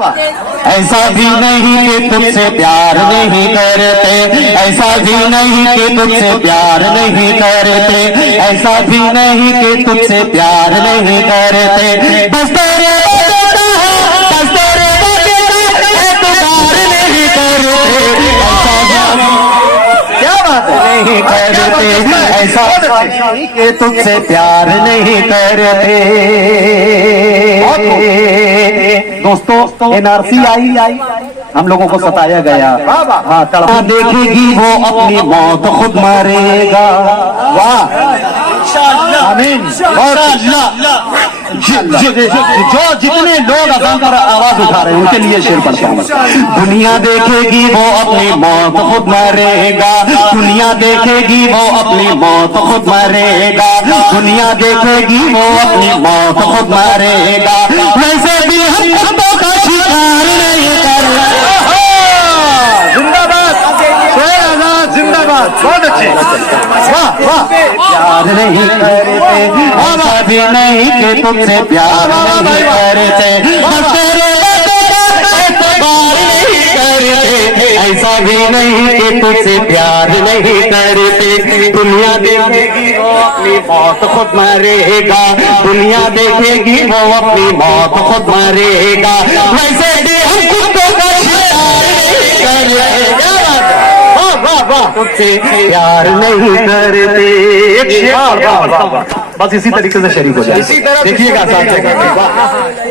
ऐसा भी नहीं कि तुझसे प्यार नहीं करते, ऐसा भी नहीं कि तुझसे प्यार नहीं करते, ऐसा भी नहीं कि तुझसे प्यार नहीं करते, बस तेरे बस तेरे एतबार नहीं करते, क्या बात है नहीं करते, ऐसा नहीं कि तुझसे प्यार नहीं करते। दोस्तों एनआरसी आई हम लोगों को सताया गया, हाँ तड़पा देखेगी वो अपनी मौत खुद मरेगा। वाह आमीन। जो जितने लोग अज़ान पर आवाज उठा रहे हैं उनके लिए शेर पढ़ता हूं। दुनिया देखेगी वो अपनी मौत खुद मरेगा, दुनिया देखेगी वो अपनी मौत खुद मरेगा, दुनिया देखेगी वो अपनी मौत खुद मरेगा, वैसे भी हम खुदों का शिकार नहीं कर रहे। जिंदाबाद शेर आजाद जिंदाबाद, बहुत अच्छे, वाह वाह। प्यार नहीं करते, ऐसा भी नहीं कि तुमसे प्यार नहीं करते, ऐसा भी नहीं कि तुझसे प्यार नहीं करते, दुनिया देखेगी वो अपनी मौत खुद मरेगा, दुनिया देखेगी वो अपनी मौत खुद मरेगा, वैसे भी हम खुदों का शिकार नहीं कर रहे। तुझसे प्यार नहीं करते, बस इसी तरीके से शरीक हो जाए, देखिएगा साथ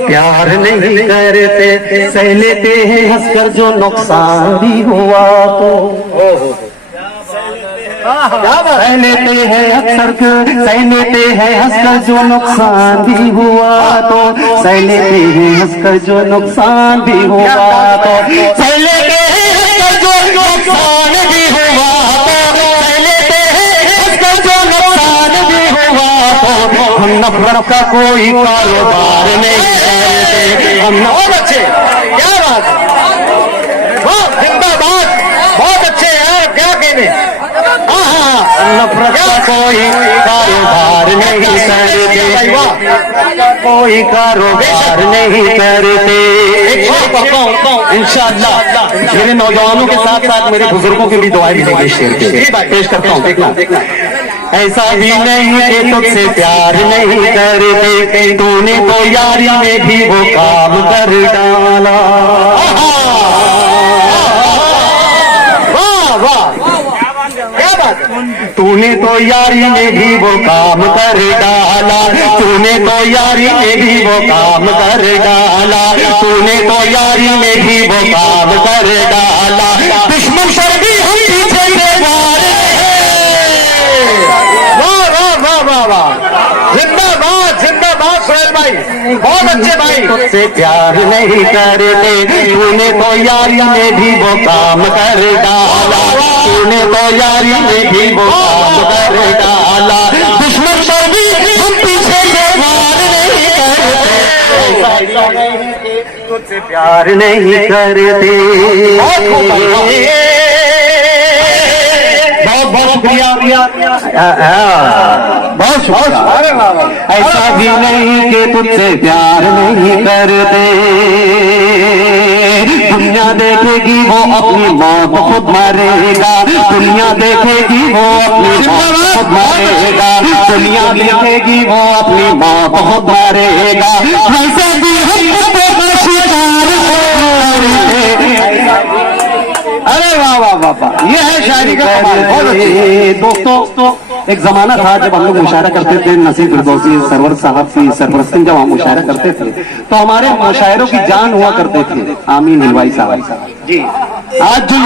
प्यार नहीं करते, सह लेते हैं हंसकर जो नुकसान भी हुआ तो, सह लेते हैं अक्सर सह लेते हैं हंसकर जो नुकसान भी हुआ तो, सह लेते हैं हंसकर जो नुकसान भी हुआ तो, सह लेते हैं हंसकर जो नुकसान भी हुआ तो, सह लेते हैं हंसकर जो नुकसान भी हुआ तो, हम नफरत का कोई कारोबार नहीं करते, हम बहुत अच्छे, क्या बात, जिंदाबाद, बहुत अच्छे यार, क्या कहने, नफरत का कोई कारोबार नहीं करते, कोई कारोबार नहीं करते। इंशाअल्लाह मेरे नौजवानों के साथ साथ मेरे बुजुर्गों की भी दुआएं मिलेंगी शेर के, पेश करता हूँ, देखना। ऐसा भी नहीं कि तुझसे प्यार नहीं करते, तूने तो यारी में भी वो काम कर डाला। वाह वाह, तूने तो यारी में भी वो काम कर डाला, तूने तो यारी में भी वो काम कर डाला, तूने तो यारी में भी वो काम कर डाला, दुश्मन पर भी हम पीछे से वार। वाह वाह वाह वाह वाह, जिंदाबाद जिंदाबाद सोहेल भाई, बहुत अच्छे भाई। तुझसे प्यार नहीं करते, तूने तो यारी में भी वो काम कर डाला, तूने तो यारी में भी वो काम कर डाला, दुश्मन पर भी हम पीछे से वार नहीं करते, ऐसा नहीं कि तुझसे प्यार नहीं करते। बहुत बहुत शुक्रिया, बहुत शुक्रिया। ऐसा भी नहीं कि तुझसे प्यार नहीं करते, दुनिया देखेगी वो अपनी मौत खुद मरेगा, दुनिया देखेगी वो अपनी मौत खुद मरेगा, दुनिया देखेगी वो अपनी मौत खुद मरेगा, वैसे भी हम खुदों का शिकार होंगे। अरे वाह वाह वाह वाह, ये है शायरी का कमाल, बहुत अच्छी। दोस्तों एक जमाना था जब हम लोग मुशायरा करते थे, नसीब फिरदौसी सरवर साहब की सरपरस्ती जब हम मुशायरा करते थे तो हमारे मुशायरों की जान हुआ करते थे आमीन हलवाई साहब जी। आज जो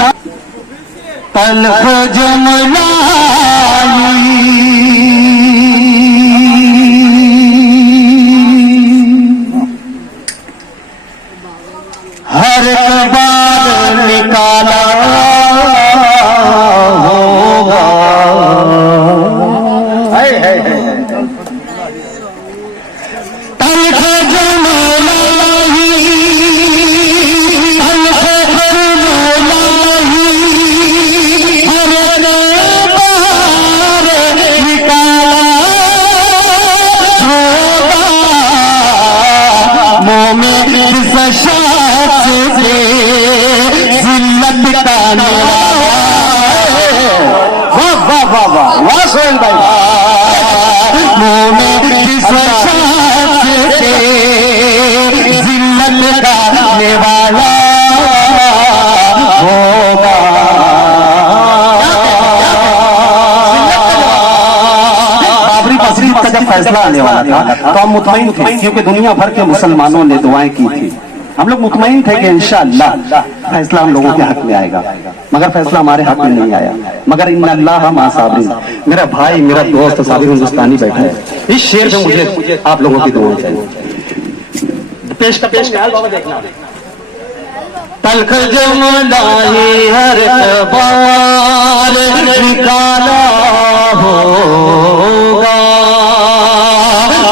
तलख जमलाई हर बार निकाला होगा, तलख जमलाई तलख जमलाई हर बार टिकाने वाह वाह वाह वाह वाह सोहेल भाई मुंह में जिस सांस के जिल्लत डालने वाला होगा बाबरी मस्जिद का जब फैसला आने वाला था तो हम मुतमईन थे क्योंकि दुनिया भर के मुसलमानों ने दुआएं की थी। हम लोग मुतमईन थे कि इंशाअल्लाह फैसला हम लोगों के हक में आएगा, मगर फैसला हमारे हक में नहीं आया। मगर इन्नल्लाह मा साबिरीन, मेरा भाई मेरा दोस्त साबिर हिंदुस्तानी बैठा है, इस शेर पे मुझे आप लोगों की दुआ चाहिए। पेश बाबा देखना तलख जमदाही हर बार निकाला होगा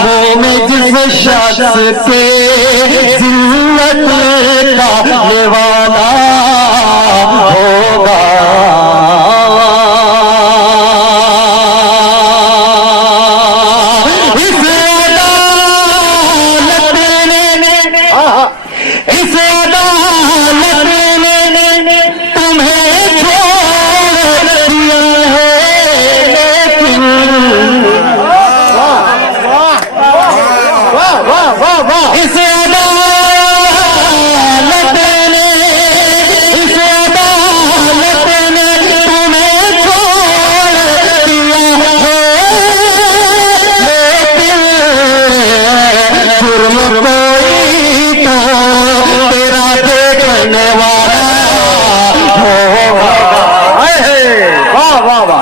वो में जिस शख्स के जिल्लत डालने वाला होगा इस अदालत ने तुम्हें छोड़ दिया है, लेकिन इस अदालत ने तुम्हें छोड़ दिया है, लेकिन जुर्म कोई तो तेरा देखने वाला होगा। वाह वाह वाह